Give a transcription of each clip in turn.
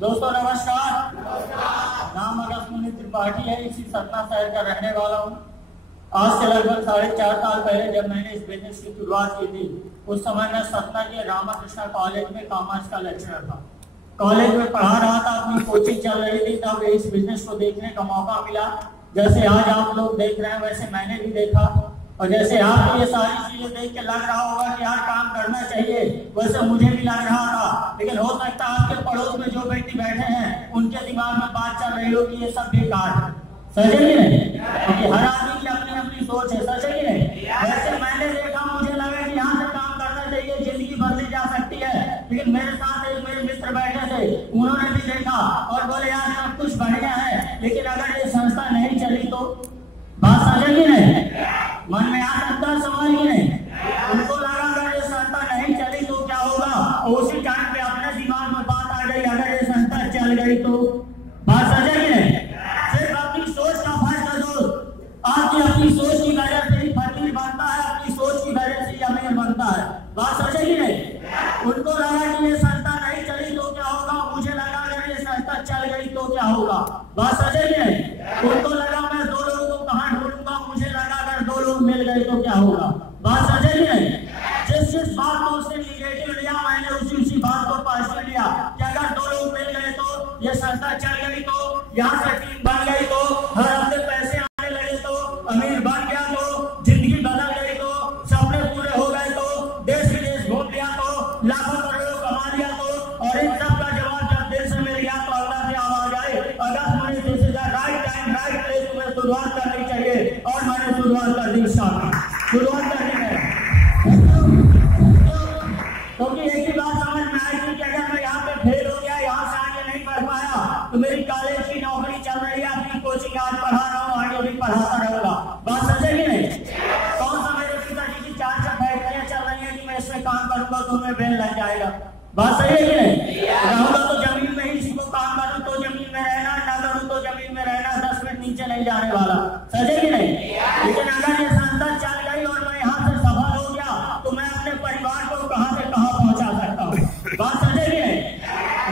दोस्तों नमस्कार। नाम अगस्त मुनि त्रिपाठी है। इसी सतना शहर का रहने वाला हूँ। आज से लगभग 4.5 साल पहले जब मैंने इस बिजनेस की शुरुआत की थी, उस समय मैं सतना के रामाकृष्णा कॉलेज में कॉमर्स का लेक्चरर था। कॉलेज में पढ़ा रहा था, अपनी कोचिंग चल रही थी, तब इस बिजनेस को देखने का मौका मिला। जैसे आज आप लोग देख रहे हैं वैसे मैंने भी देखा, और जैसे आप ये सारी चीजें देख के लग रहा होगा कि यार काम करना चाहिए, वैसे मुझे भी लग रहा था। लेकिन हो सकता है आपके पड़ोस में जो व्यक्ति बैठे हैं उनके दिमाग में बात चल रही हो कि ये सब बेकार है। सच है कि नहीं? क्योंकि हर आदमी की अपनी अपनी सोच है। सच है कि नहीं? वैसे मैंने देखा, मुझे लगा कि यहाँ से काम करना चाहिए, जिंदगी बदली जा सकती है। लेकिन मेरे साथ एक मेरे मित्र बैठे थे, उन्होंने भी देखा और बोले यार सब कुछ बढ़िया है, लेकिन अगर ये संस्था नहीं चली तो। बात समझे कि नहीं? मन में आ सकता है सवाल ही नहीं। उनको लगा अगर ये संस्था नहीं चली तो क्या होगा, और उसी टाइम पे अपने दिमाग में बात आ गई अगर ये संस्था चल गई तो। बात समझे कि नहीं? सिर्फ अपनी सोच का फर्क है दोस्त। आपकी अपनी सोच की वजह से ही फकीर बनता है, अपनी सोच की वजह से ही अमीर बनता है। बात समझे कि नहीं? उनको लगा कि ये संस्था नहीं चली तो क्या होगा, मुझे लगा अगर ये संस्था चल गई तो क्या होगा। बात समझे कि नहीं? उनको लगा मैं 2 लोगों को कहाँ ढूंढूंगा, मुझे लगा अगर 2 लोग मिल गए तो क्या होगा। बात समझे कि नहीं? जिस बात को उसने निगेटिव लिया, मैंने उसी बात को पॉजिटिव लिया कि अगर 2 लोग मिल गए तो, ये संस्था चल गई तो, यहाँ से टीम बन गई तो, हर हफ्ते पैसे आने लगे तो, अमीर बन गया तो, जिंदगी बदल गई तो, सपने पूरे हो गए तो, देश विदेश घूम लिया तो, लाखों करोड़ों कमा लिया तो, और इन सब का जवाब जब दिल से मिल गया तो अल्लाह से आवाज आई अगस्त मुनि this is the right time right place, तुम्हें शुरुआत करनी चाहिए। और मैंने शुरुआत कर दी। शुरुआत करनी है क्योंकि एक ही बात समझ में आई थी कि अगर मैं यहाँ पे फेल हो गया, यहाँ से आगे नहीं पढ़ पाया, तो मेरी कॉलेज की नौकरी चल रही है, अपनी कोचिंग आज पढ़ा रहा हूँ, आगे भी पढ़ाता रहूंगा। बात समझे कि नहीं? कौन सा मेरे पिताजी की 4 फैक्ट्रियां चल रही है कि मैं इसमें काम करूंगा तो मैं बेल लग जाएगा। बात सही है कि नहीं? रहूंगा तो जमीन में ही, इसको काम करूँ तो जमीन में रहना, ना करूँ तो जमीन में रहना, 10 मिनट नीचे नहीं जाने वाला। समझे कि नहीं? लेकिन अगर ये संस्था चल गई और मैं यहाँ से सफल हो गया तो मैं अपने परिवार को कहाँ से कहाँ पहुंचा सकता हूँ। बात समझे कि नहीं?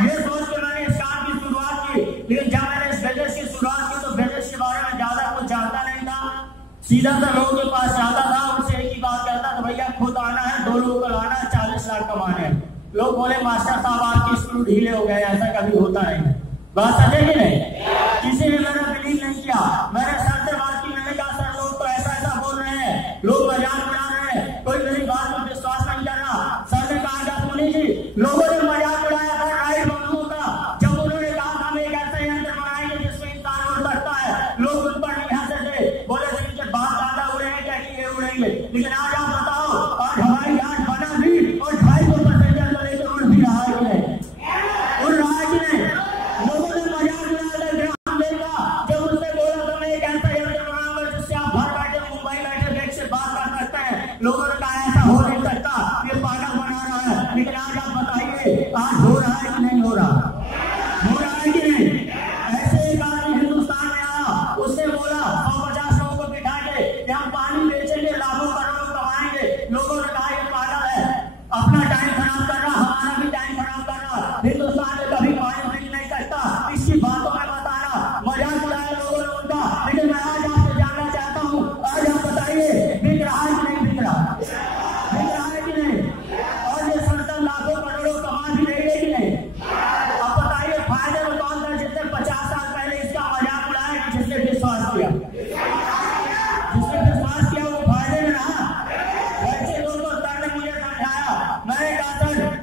ये सोच के मैंने इस काम की शुरुआत की। लेकिन जब मैंने इस बिजनेस की शुरुआत की तो बिजनेस के बारे में ज्यादा कुछ जानता नहीं था। सीधा सा लोगों के पास जाता था, उनसे एक ही बात कहता था, भैया खुद आना है, 2 लोगों को लाना है, 40 लाख कमाने हैं। लोग बोले मास्टर साहब आपके स्क्रू ढीले हो गए, ऐसा कभी होता नहीं। बात समझे कि नहीं? किसी ने मेरा बिलीव नहीं किया। मैंने सर से बात की, मैंने कहा सर लोग तो ऐसा बोल रहे हैं, लोग मजाक उड़ा रहे हैं, कोई मेरी बात पर विश्वास नहीं कर रहा। सर ने कहा अगस्त मुनि जी, लोगों ने मजाक उड़ाया था राइट बंधुओं का, जब उन्होंने कहा हम एक ऐसे यंत्र बनाएंगे जिसमें इंसान उड़ सकता है, लोग उन पर नहीं हंसे थे, बोले थे इनके बात ज्यादा उड़ेंगे क्या कि ये उड़ेंगे। लेकिन आज आप बताओ, आज हवाई जहाज बना भी और 250 पैसेंजर को लेकर उड़ भी रहा है कि नहीं? उड़ रहा है कि नहीं? लोगों ने मजाक उड़ाया ग्राम देखा, जब उसने बोला था मैं एक ऐसा यंत्र बनाऊंगा जिससे आप घर बैठे मुंबई बैठे बैठ से बात कर सकते हैं, लोगों ने कहा ऐसा हो नहीं सकता, ये पागल बना रहा है। लेकिन आज आप बताइए, आज हो रहा है कि नहीं हो रहा? हो रहा है कि नहीं? ऐसे एक आदमी हिंदुस्तान में आया, उसने बोला 150 लोगों को बिठा के हम पानी बेचेंगे, लाखों करोड़ों कमाएंगे। लोगों ने कहा ये पागल है, अपना टाइम खराब कर रहा, हमारा भी टाइम खराब कर रहा, हिंदुस्तान में कभी पानी फ्री नहीं करता, इसकी बातों में बता रहा। मजाक उड़ाया लोगों ने उनका। लेकिन मैं आज आपसे जानना चाहता हूँ, आज आप बताइए बिक रहा है कि नहीं बिक रहा? बिक रहा है कि नहीं? और ये संस्था लाखों करोड़ों कमा भी रही है कि नहीं? अब बताइए फायदे में कौन था, जिसने 50 साल पहले इसका मजाक उड़ाया कि जिसने विश्वास किया? जिसने विश्वास किया वो फायदे में रहा। वैसे दोस्तों सर ने मुझे समझाया, मैंने कहा सर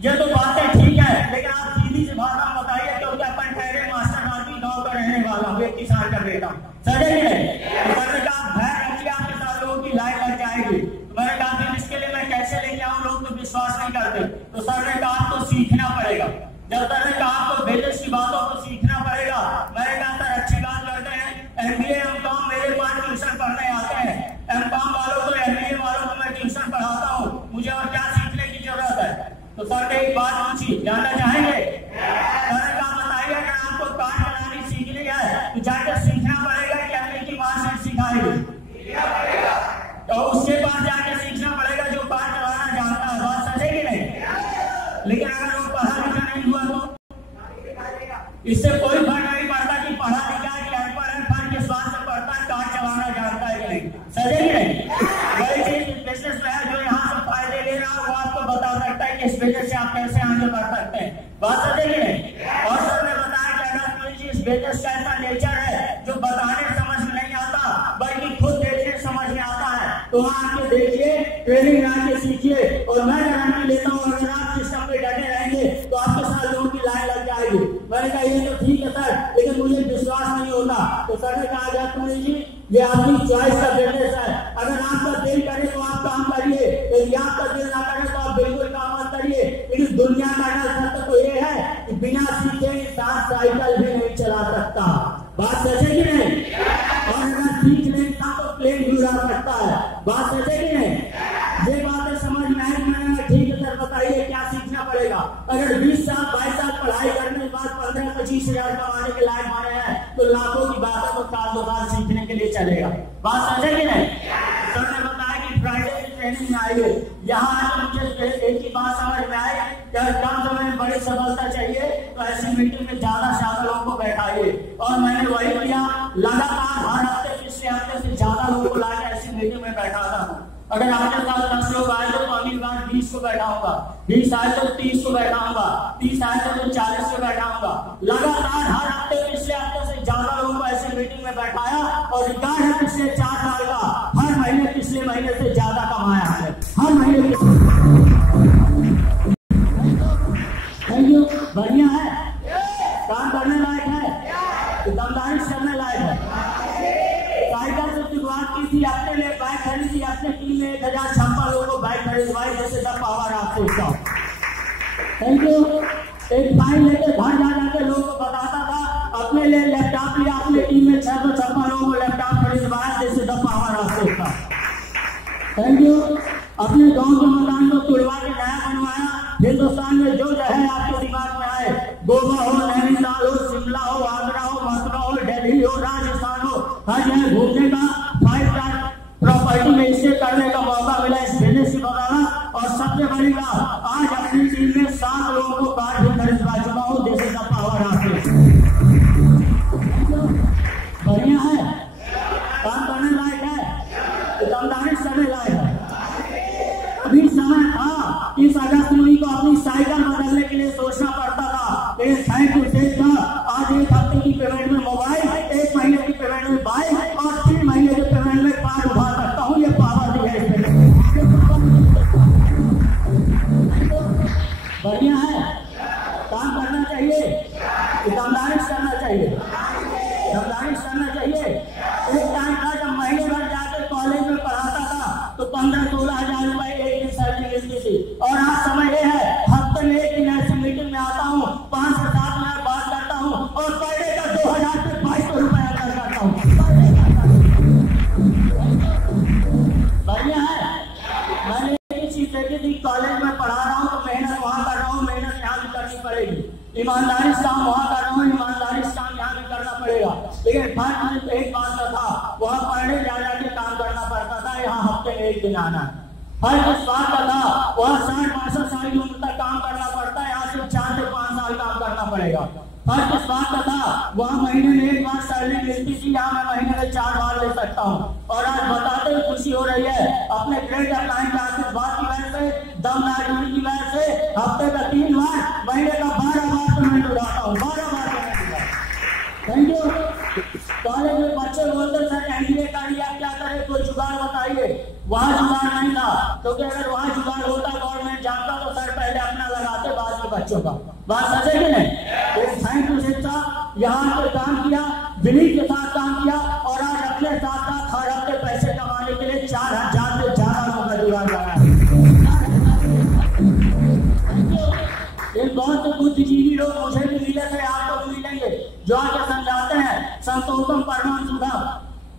ये तो बातें ठीक है, लेकिन आप सीधी सी भाषा में बताइए, क्योंकि अपन ठहरे मास्टर मार्की गाँव का रहने वाला हूँ, 1 किसान का बेटा। समझे कि नहीं? तो मैंने कहा भैर रखिए, आपके साथ लोगों की लाइन लग जाएगी। तो मैंने कहा फिर इसके लिए मैं कैसे लेके आऊँ, लोग तो विश्वास नहीं करते। तो सर ने कहा आपको सीखना पड़ेगा। जब सर ने कहा आपको बिजनेस की बातों को सीखना पड़ेगा, मैंने कहा सर अच्छी बात करते हैं, MBA MCOM मेरे पास ट्यूशन पढ़ने आते हैं, MCOM वालों को MBA वालों को मैं ट्यूशन पढ़ाता हूँ, मुझे और क्या सीखने की जरूरत है? तो सर ने एक बात पूछी, जानना चाहेंगे? सर ने कहा बताइए अगर आपको कार चलानी सीखनी है तो जाकर सीखना पड़ेगा कि अगले की मार्कशीट सिखाएगी, तो उसके पास जाकर सीखना पड़ेगा जो कार चलाना जानता है। बात समझे कि नहीं? लेकिन अगर वो पढ़ा लिखा नहीं हुआ तो सही नहीं? वही चीज बिजनेस में है, जो यहाँ से फायदे ले रहा है वो आपको बता सकता है कि इस बिजनेस से आप कैसे आगे बढ़ सकते हैं। बात सही नहीं? और सर ने बताया कि अगर कोई चीज बिजनेस का ऐसा नेचर है जो बताने समझ में नहीं आता बल्कि खुद देखने समझ में आता है, तो वहाँ आके देखिए, ट्रेनिंग आके सीखिए। और मैं गारंटी लेता हूँ अगर आप सिस्टम पे डटे रहेंगे तो आपके साथ लोगों की लाइन लग जाएगी। मैंने कहा ये तो ठीक है सर, लेकिन मुझे विश्वास नहीं होता। तो सर ने कहा जाता जी ये आपकी चॉइस का बिजनेस है, अगर आपका दिल करे तो आप काम करिए, यदि आपका दिल ना करे तो आप बिल्कुल काम मत करिए। लेकिन दुनिया का सत्य तो ये है कि बिना सीखे इंसान साइकिल भी नहीं चला सकता। बात सच है कि नहीं? और अगर सीख ले इंसान तो प्लेन भी उड़ा सकता है। बात सच है कि नहीं? ये बातें समझ में आई? मैंने ठीक है सर बताइए क्या सीखना पड़ेगा? अगर 20 साल 22 साल पढ़ाई करने के बाद 15-25 हजार कमाने के लायक बने हैं तो लाखों की बात है तो साल 2 साल सीखने के लिए चलेगा। बात समझे कि नहीं? सर ने बताया कि फ्राइडे की ट्रेनिंग में आइए। यहाँ आके मुझे एक ही बात समझ में आई कि कम समय में बड़ी सफलता चाहिए तो ऐसी मीटिंग में ज्यादा से ज्यादा लोगों को बैठाइए। और मैंने वही किया, लगातार हर हफ्ते पिछले हफ्ते से ज्यादा लोगों को लाके ऐसी मीटिंग में बैठाता हूँ। अगर आपके साथ 10 लोग आए तो अगली बार 20 को बैठाऊंगा, 20 आए तो 30 को बैठाऊंगा, 30 आए तो 40 को बैठाऊंगा। लगातार हर हफ्ते पिछले हफ्ते से ज्यादा लोगों को ऐसी मीटिंग में बैठाया और रिकॉर्ड है पिछले 4 साल का, हर महीने पिछले महीने से ज्यादा कमाया है, हर महीने। Thank you. बढ़िया है, काम करने लायक है, दमदारी करने लायक है। साइकिल से शुरुआत की थी, अपने लिए बाइक खरीदी, अपने टीम में 1056 लोगों को बाइक खरीदवाई, जैसे द पावर आप सोचता हूँ। Thank you. एक फाइल लेके घर जा जाके लोगों को बताता था, अपने लिए लैपटॉप लिया, अपने टीम में 656 लोगों को लैपटॉप खरीदवाया, जैसे द पावर आप सोचता। Thank you. अपने गांव के मैदान को तुड़वा के नया बनवाया। हिंदुस्तान में जो है आपके दिमाग में आए, गोवा हो, नैनीताल हो, शिमला हो, आगरा हो, मथुरा हो, दिल्ली हो, राजस्थान हो, हर जगह घूमने का 5 स्टार प्रॉपर्टी में इसे करने का मौका मिला इस बिजनेस की बदौलत। और सबसे बड़ी बात, आज अपनी टीम में 7 लोगों को कार भी खरीदवा चुका हूँ, जैसे द पावर आपके। बढ़िया है, काम करने लायक है, दमदारी करने लायक है। अभी समय था 30 अगस्त में को अपनी साइकिल बदलने के लिए सोचना पड़ता था, लेकिन थैंक यू सेठ था, आज 1 हफ्ते की पेमेंट में मोबाइल, 1 महीने की पेमेंट में बाइक और 3 महीने के पेमेंट में कार उठा सकता हूँ। ये पावर दी है इसमें। बढ़िया है, काम करना चाहिए, ईमानदारी करना चाहिए, ईमानदारी करना चाहिए। एक टाइम था जब महीने भर जाकर कॉलेज में पढ़ाता था तो 15-16 हजार रुपए एक दिन सैलरी मिलती थी, और आज समय यह है हफ्ते में 1 दिन ऐसी मीटिंग में आता हूँ, 5 से 7 मिनट बात करता हूँ और पर डे का 2000 से 2200 रुपए अर्न करता हूँ। बढ़िया है। मैंने एक चीज देखी थी, कॉलेज में पढ़ा रहा हूँ तो मेहनत वहाँ कर रहा हूँ, मेहनत यहाँ भी करनी पड़ेगी, ईमानदारी से काम वहाँ कर रहा हूँ, ईमानदारी से काम यहाँ भी करना पड़ेगा। लेकिन फर्क एक बात का था, वहाँ पढ़ने जा जाके काम करना पड़ता था, यहाँ हफ्ते में 1 दिन आना। फर्क इस बात का था, वहाँ 60-65 किलोमीटर तक काम करना पड़ता है, यहाँ सिर्फ 4 से 5 साल काम करना पड़ेगा। फर्क इस बात का था, वहाँ महीने में 1 बार सैलरी मिलती थी, यहाँ मैं महीने में 4 बार ले सकता हूँ। और आज बताते हुए खुशी हो रही है, अपने ग्रेट अपलाइन का आशीर्वाद की वजह से, दम नागरिक की वजह से हफ्ते का 3 बार, महीने का 12 बार पेमेंट उठाता हूँ, 12 बार पेमेंट। Thank you. कॉलेज में बच्चे बोलते सर एमबीए कर लिया, क्या करे, कोई जुगाड़ बताइए। वहाँ जुगाड़ नहीं था, क्योंकि अगर वहाँ जुगाड़ होता, गवर्नमेंट जानता तो सर पहले अपना लगाते बाद में बच्चों का। बात सच है कि नहीं? थैंक यू सेठ साहब, यहाँ पे काम किया, विनीत के साथ काम किया, और आज अपने साथ साथ हर हफ्ते पैसे कमाने के लिए 4000 से ज्यादा लोगों का जुगाड़ लगाया। एक बहुत से बुद्धिजीवी लोग मुझे भी मिले थे, आपको भी मिलेंगे, जो आके समझाते हैं संतोषम परमान सुधा,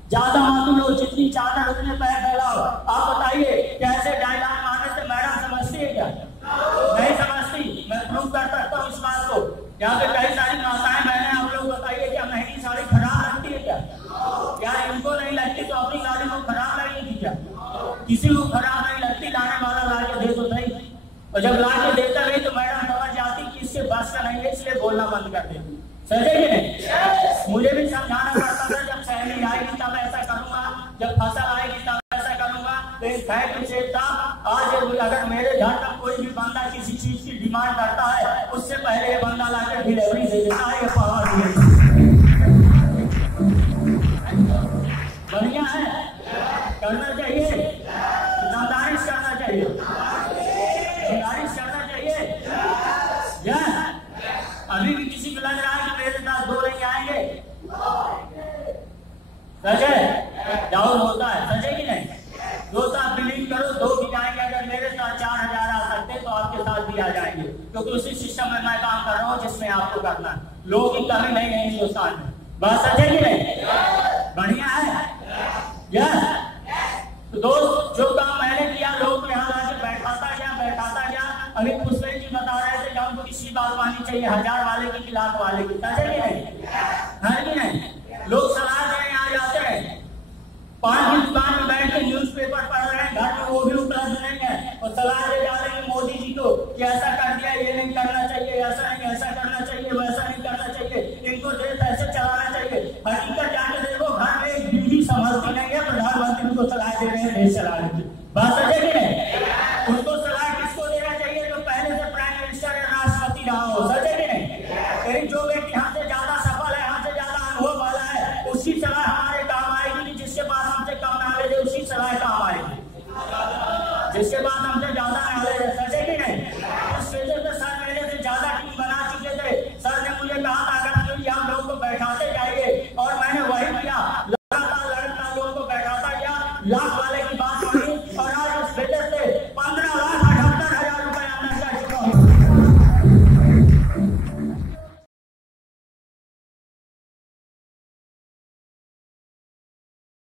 ज्यादा मातू लो, जितनी चादर उतने पैर फैलाओ। आप बताइए कैसे डायलॉग मारने से मैडम समझती है क्या? नहीं समझती। मैं प्रूव कर सकता हूँ इस बात को। यहाँ पे कई सारी माताएं बहनें, आप लोग बताइए क्या महंगी साड़ी खराब लगती है क्या? क्या इनको नहीं लगती तो अपनी गाड़ी को खराब लगेगी क्या? किसी को खराब नहीं लगती, लाने वाला ला के दे तो सही। और जब ला के देता नहीं तो मैडम समझ जाती कि इससे बस का नहीं है, इसलिए बोलना बंद कर देती। सही है नहीं? मुझे भी समझाना पड़ता था, जब सैलरी आएगी तब ऐसा करूंगा, जब फसल आएगी तब तो एक फैक्ट चेक था। आज अगर मेरे घर का कोई भी बंदा किसी चीज की डिमांड करता है, उससे पहले ये बंदा लाकर डिलीवरी दे देता है। ये पावर बढ़िया है, करना चाहिए, नादानिश करना चाहिए, नादानिश करना चाहिए। अभी भी किसी को लग रहा है कि मेरे साथ दो नहीं आएंगे, सच है? जाओ होता है, सच है कि नहीं? दोस्त आप बिलीव करो, दो भी जाएंगे। अगर मेरे साथ 4000 आ सकते तो आपके साथ भी आ जाएंगे, क्योंकि उसी सिस्टम में मैं काम कर रहा हूँ जिसमें आपको करना है। लोगों की कमी नहीं है हिंदुस्तान में, बात सच है कि नहीं? बढ़िया है। तो दोस्त, जो काम मैंने किया, लोग को यहाँ लाके बैठाता गया। अभी पुष्पेश जी बता रहे थे कि हमको किसी बात माननी चाहिए, 1000 वाले की, लाख वाले की, सच है कि नहीं? है कि नहीं? लोग सलाह देने आ जाते हैं, 5 दिन दुकान में बैठ के न्यूज़पेपर पढ़ रहे हैं, घर में वो भी उपलब्ध नहीं है, और सलाह दे जा रहे हैं मोदी जी को कि ऐसा कर दिया, ये नहीं करना चाहिए, ऐसा नहीं, ऐसा करना चाहिए, वैसा नहीं करना चाहिए, इनको देश ऐसे चलाना चाहिए। हकीकत जाके देखो, घर में एक बीवी संभलती नहीं है, प्रधानमंत्री को सलाह दे रहे हैं देश चलाने की। बात सच है कि नहीं? उनको सलाह किसको देना चाहिए? जो पहले से प्राइम मिनिस्टर या राष्ट्रपति रहा हो, सच है कि नहीं? कहीं जो व्यक्ति यहाँ से ज्यादा सफल है, यहाँ से ज्यादा अनुभव वाला है, उसकी सलाह हमारे काम आएगी। जिसके पास हमसे कम नॉलेज है, उसकी सलाह काम आएगी। जिसके पास